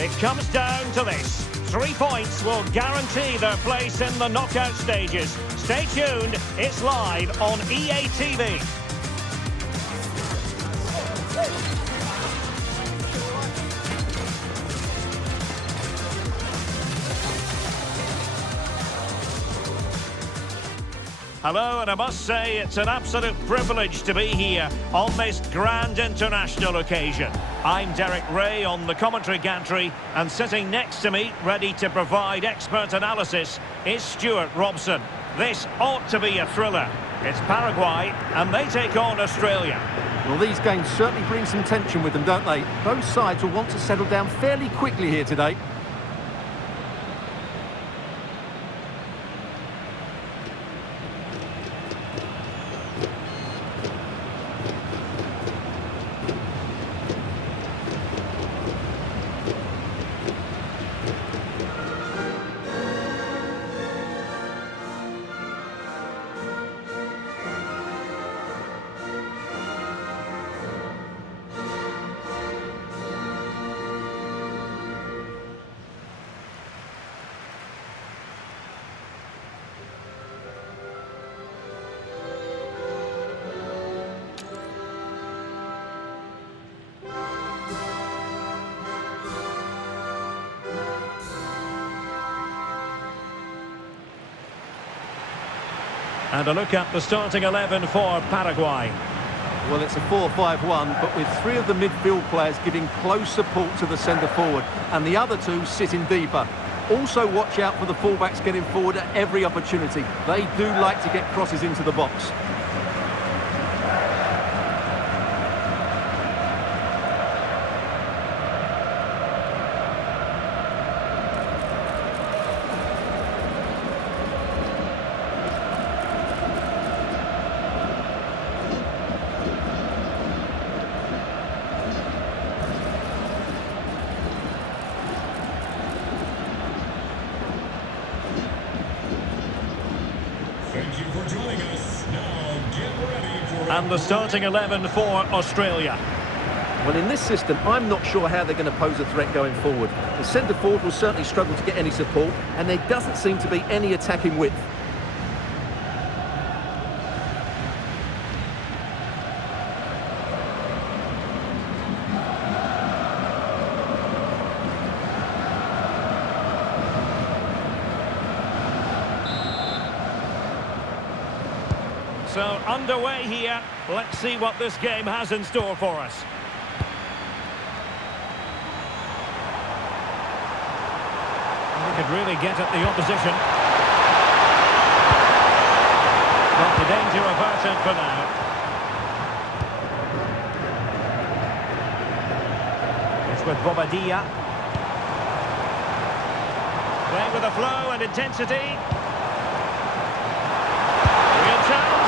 It comes down to this. 3 points will guarantee their place in the knockout stages. Stay tuned, it's live on EA TV. Hello, and I must say it's an absolute privilege to be here on this grand international occasion. I'm Derek Ray on the commentary gantry, and sitting next to me, ready to provide expert analysis, is Stuart Robson. This ought to be a thriller. It's Paraguay, and they take on Australia. Well, these games certainly bring some tension with them, don't they? Both sides will want to settle down fairly quickly here today. And a look at the starting 11 for Paraguay. Well, it's a 4-5-1, but with 3 of the midfield players giving close support to the centre forward, and the other 2 sitting deeper. Also watch out for the fullbacks getting forward at every opportunity. They do like to get crosses into the box. And the starting 11 for Australia. Well, in this system, I'm not sure how they're going to pose a threat going forward. The centre forward will certainly struggle to get any support, and there doesn't seem to be any attacking width. So, underway here. Let's see what this game has in store for us. We could really get at the opposition. But the danger averted for now. It's with Bobadilla. Playing with a flow and intensity. Real chance.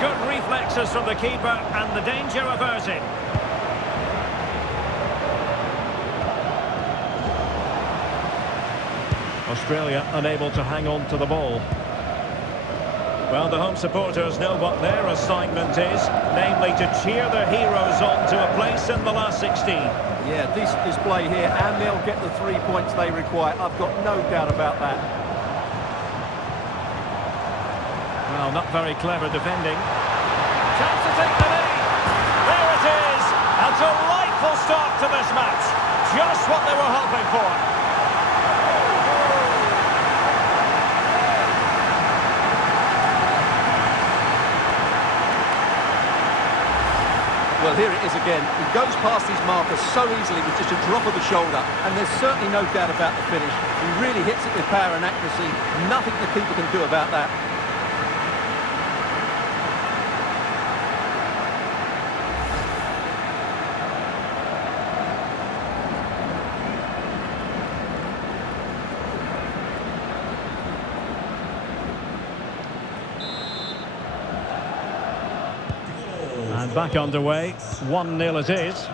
Good reflexes from the keeper, and the danger averted. Australia unable to hang on to the ball. Well, the home supporters know what their assignment is, namely to cheer their heroes on to a place in the last 16. Yeah, decent display here, and they'll get the 3 points they require. I've got no doubt about that. Well, not very clever defending. Chance to take the lead. There it is. A delightful start to this match. Just what they were hoping for. Well, here it is again. He goes past his marker so easily with just a drop of the shoulder, and there's certainly no doubt about the finish. He really hits it with power and accuracy. Nothing the keeper can do about that. And back underway, 1-0 it is.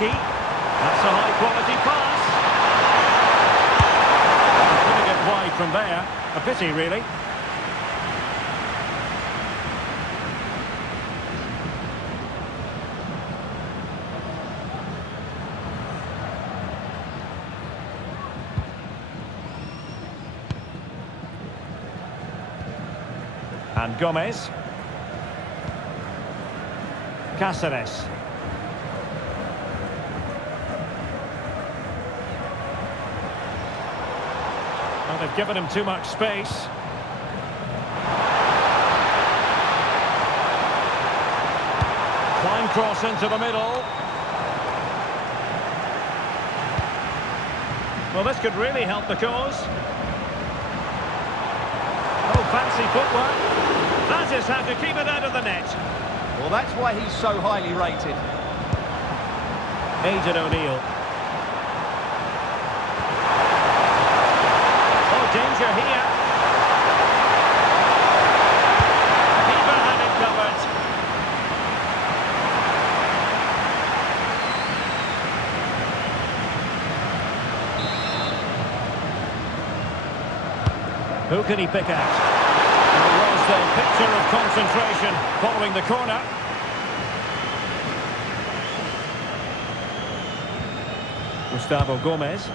tricky. That's a high-quality pass. Putting it wide from there. A pity, really. And Gomez. Cáceres. Well, they've given him too much space. Fine cross into the middle. Well, this could really help the cause. Oh, fancy footwork. That is how to keep it out of the net. Well, that's why he's so highly rated. Aidan O'Neill. Oh, danger here. Keeper had it covered. Who can he pick out? There was the picture of concentration following the corner. Gustavo Gomez.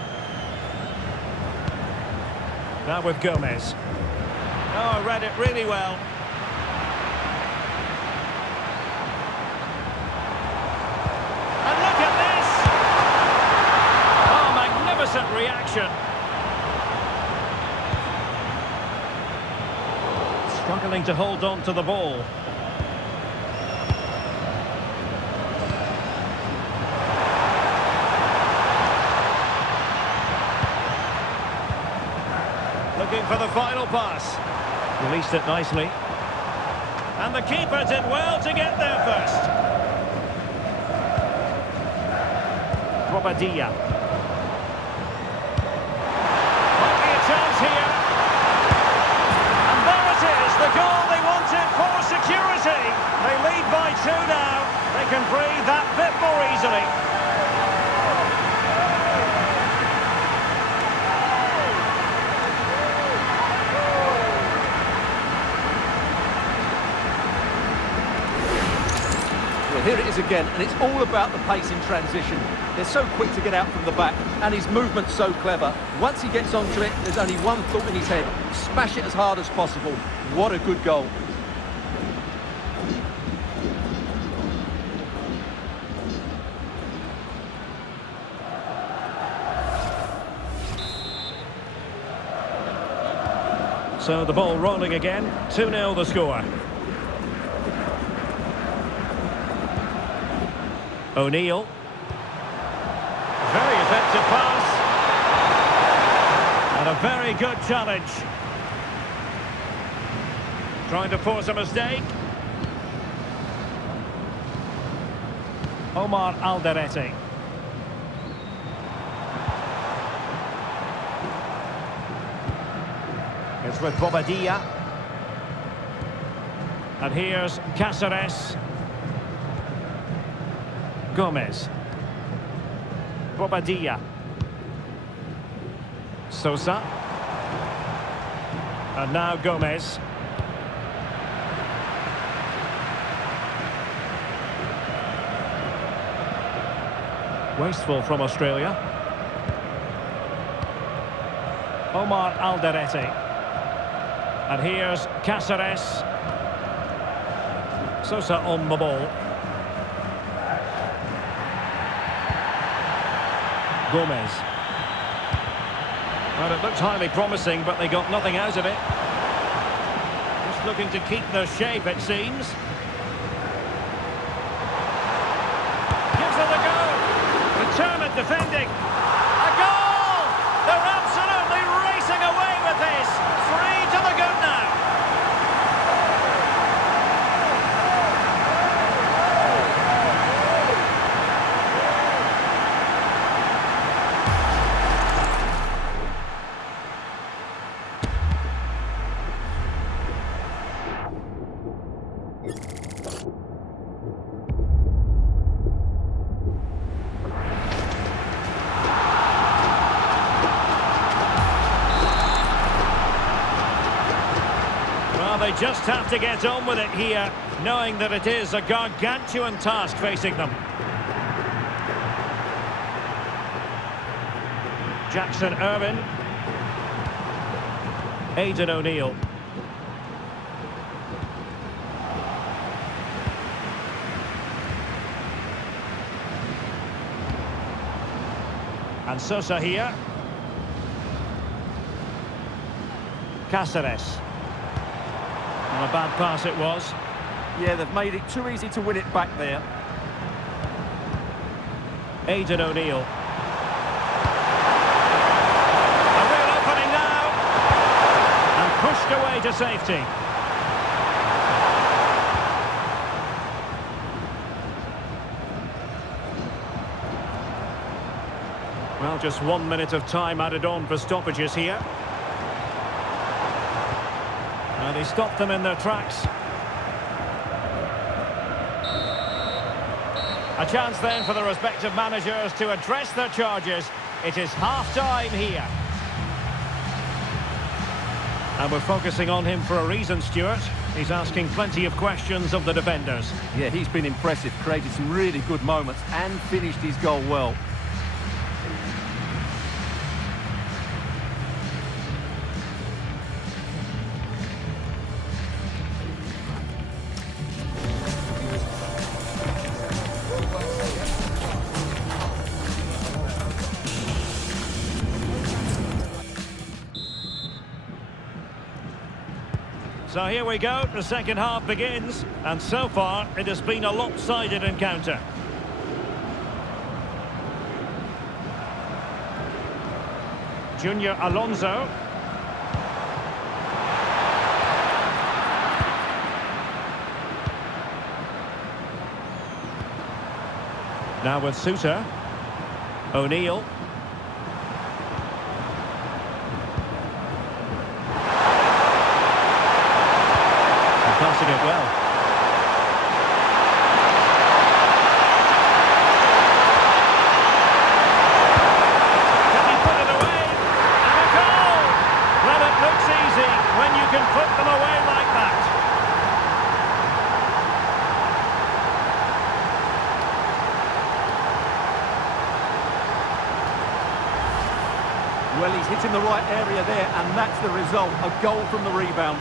Now with Gomez. Oh, read it really well. And look at this! Oh, magnificent reaction. Struggling to hold on to the ball. Looking for the final pass. Released it nicely. And the keeper did well to get there first. Bobadilla. Might be a chance here. And there it is, the goal they wanted for security. They lead by 2 now. They can breathe that bit more easily. Here it is again, and it's all about the pace in transition. They're so quick to get out from the back, and his movement's so clever. Once he gets onto it, there's only one thought in his head: smash it as hard as possible. What a good goal. So the ball rolling again, 2-0 the score. O'Neill. Very effective pass. And a very good challenge. Trying to force a mistake. Omar Alderete. It's with Bobadilla. And here's Cáceres. Gomez. Bobadilla. Sosa. And now Gomez. Wasteful from Australia. Omar Alderete. And here's Cáceres. Sosa on the ball. Gomez. Well, it looked highly promising, but they got nothing out of it. Just looking to keep their shape, it seems. Gives it a go. Determined defending. A goal! They're absolutely racing away with this. 3 to the good now. they just have to get on with it here, knowing that it is a gargantuan task facing them. Jackson Irvin. Aidan O'Neill. And Sosa here. Cáceres. And a bad pass it was. Yeah, they've made it too easy to win it back there. Aidan O'Neill. A real opening now. And pushed away to safety. Well, just 1 minute of time added on for stoppages here. And he stopped them in their tracks. A chance then for the respective managers to address their charges. It is half-time here. And we're focusing on him for a reason, Stuart. He's asking plenty of questions of the defenders. Yeah, he's been impressive, created some really good moments and finished his goal well. So here we go, the second half begins, and so far it has been a lopsided encounter. Junior Alonso. Now with Sousa. O'Neill. Passing it well. Can he put it away? And a goal! Well, it looks easy when you can put them away like that. Well, he's hitting the right area there, and that's the result. A goal from the rebound.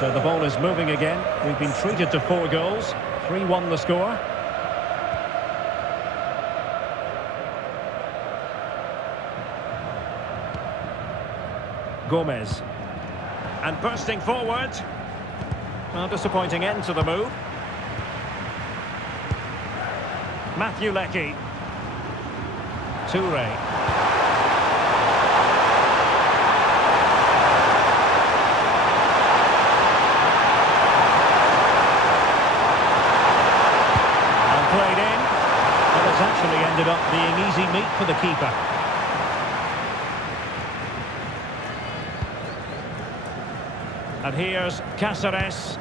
So the ball is moving again. We've been treated to 4 goals. 3-1 the score. Gomez. And bursting forward. Well, disappointing end to the move. Matthew Leckie. Toure. Played in, but it's actually ended up being easy meat for the keeper. And here's Cáceres.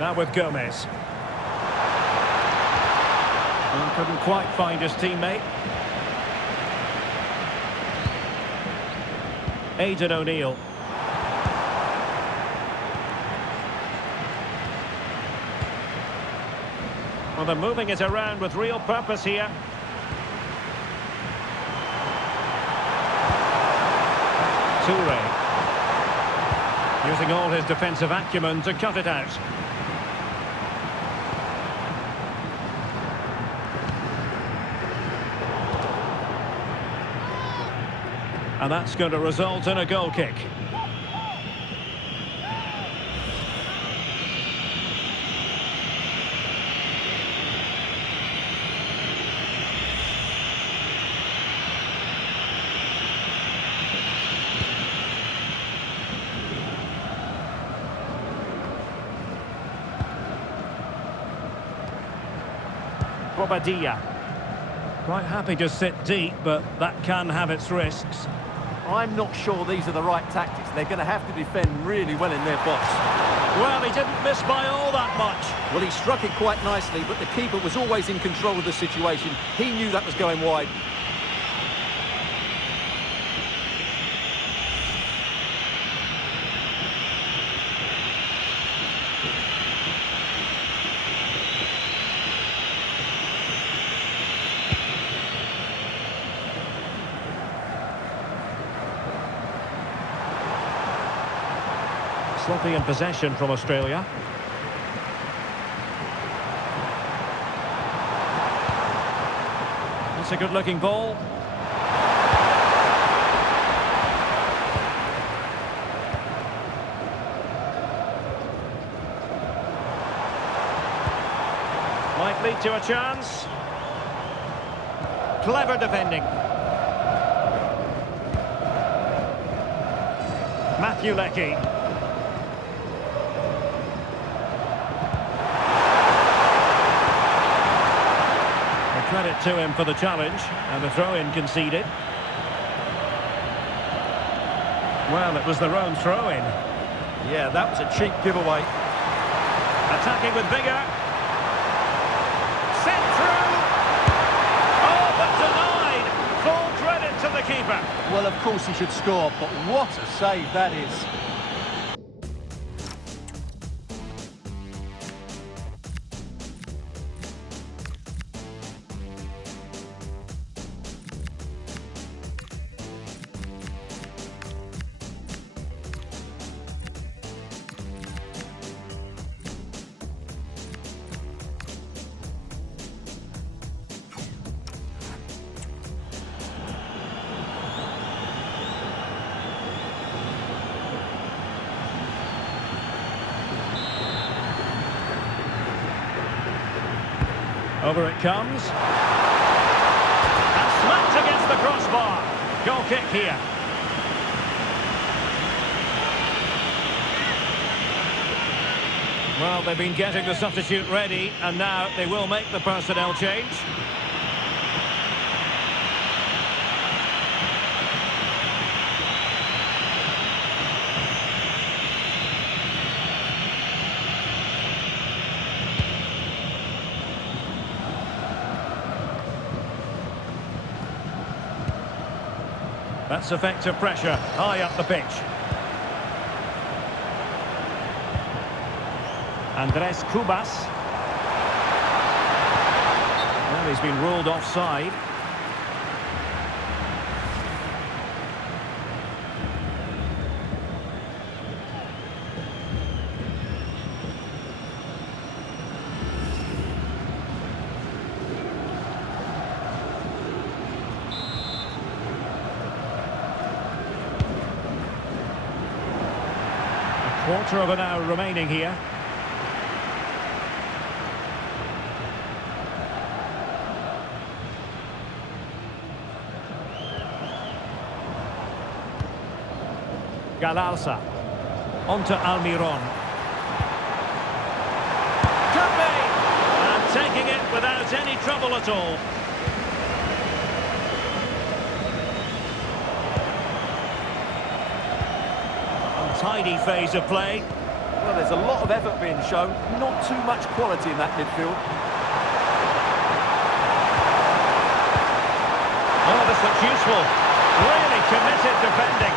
Now with Gomez. And couldn't quite find his teammate. Aidan O'Neill. Well, they're moving it around with real purpose here. Toure. Using all his defensive acumen to cut it out. And that's going to result in a goal kick. Bobadilla. Quite happy to sit deep, but that can have its risks. I'm not sure these are the right tactics. They're going to have to defend really well in their box. Well, he didn't miss by all that much. Well, he struck it quite nicely, but the keeper was always in control of the situation. He knew that was going wide. Sloppy in possession from Australia. It's a good-looking ball. Might lead to a chance. Clever defending. Matthew Leckie. Credit to him for the challenge, and the throw-in conceded. Well, it was their own throw-in. Yeah, that was a cheap giveaway. Attacking with vigour. Sent through. Oh, but denied. Full credit to the keeper. Well, of course he should score, but what a save that is. Over it comes. And smacked against the crossbar. Goal kick here. Well, they've been getting the substitute ready, and now they will make the personnel change. That's effective pressure, high up the pitch. Andres Cubas. Well, he's been ruled offside. Quarter of an hour remaining here. Galarza. Onto Almiron. Could be! And taking it without any trouble at all. Tidy phase of play. Well, there's a lot of effort being shown, not too much quality in that midfield. Oh, this looks useful. Really committed defending.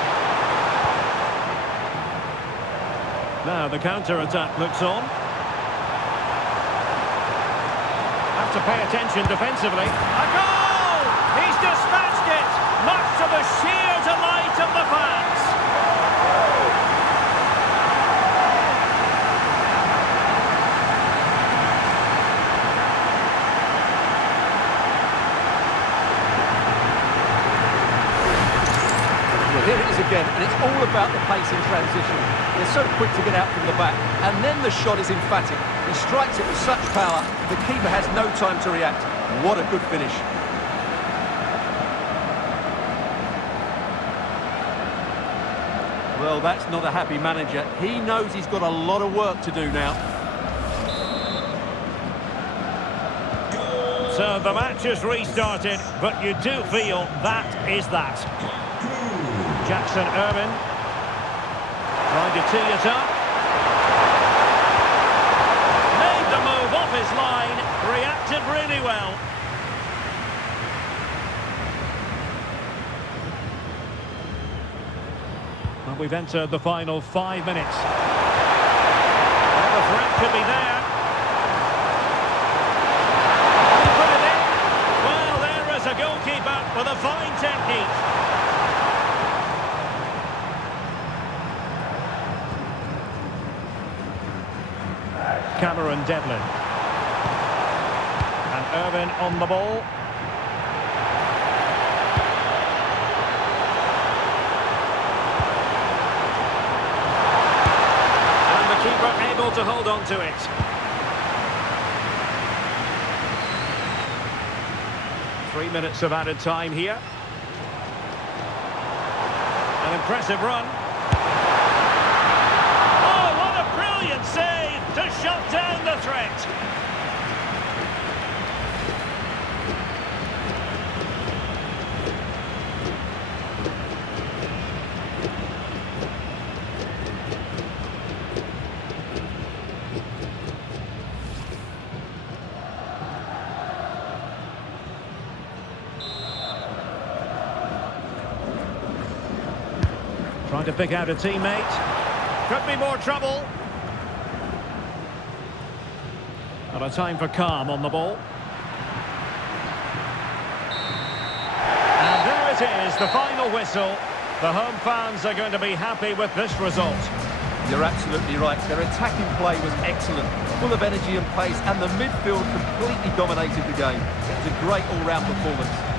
Now the counter-attack looks on. Have to pay attention defensively. A goal! He's dispatched it, much to the sheer delight of the fans. Here it is again, and it's all about the pace in transition. They're so quick to get out from the back, and then the shot is emphatic. He strikes it with such power, the keeper has no time to react. What a good finish. Well, that's not a happy manager. He knows he's got a lot of work to do now. So the match is restarted, but you do feel that is that. Jackson Irvin trying to tee it up. Made the move off his line, reacted really well. And we've entered the final 5 minutes. Well, the threat could be there. Put it in. Well, there is a goalkeeper with a fine technique. Cameron Devlin. And Irvin on the ball. And the keeper able to hold on to it. Three minutes of added time here. An impressive run. Oh, what a brilliant save to shut down the threat. Trying to pick out a teammate. Could be more trouble. And a time for calm on the ball. And there it is, the final whistle. The home fans are going to be happy with this result. You're absolutely right. Their attacking play was excellent, full of energy and pace, and the midfield completely dominated the game. It was a great all-round performance.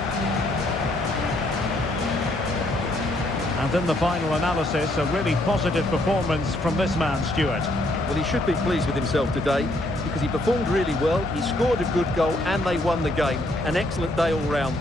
And in the final analysis, a really positive performance from this man, Stuart. Well, he should be pleased with himself today because he performed really well, he scored a good goal and they won the game. An excellent day all round.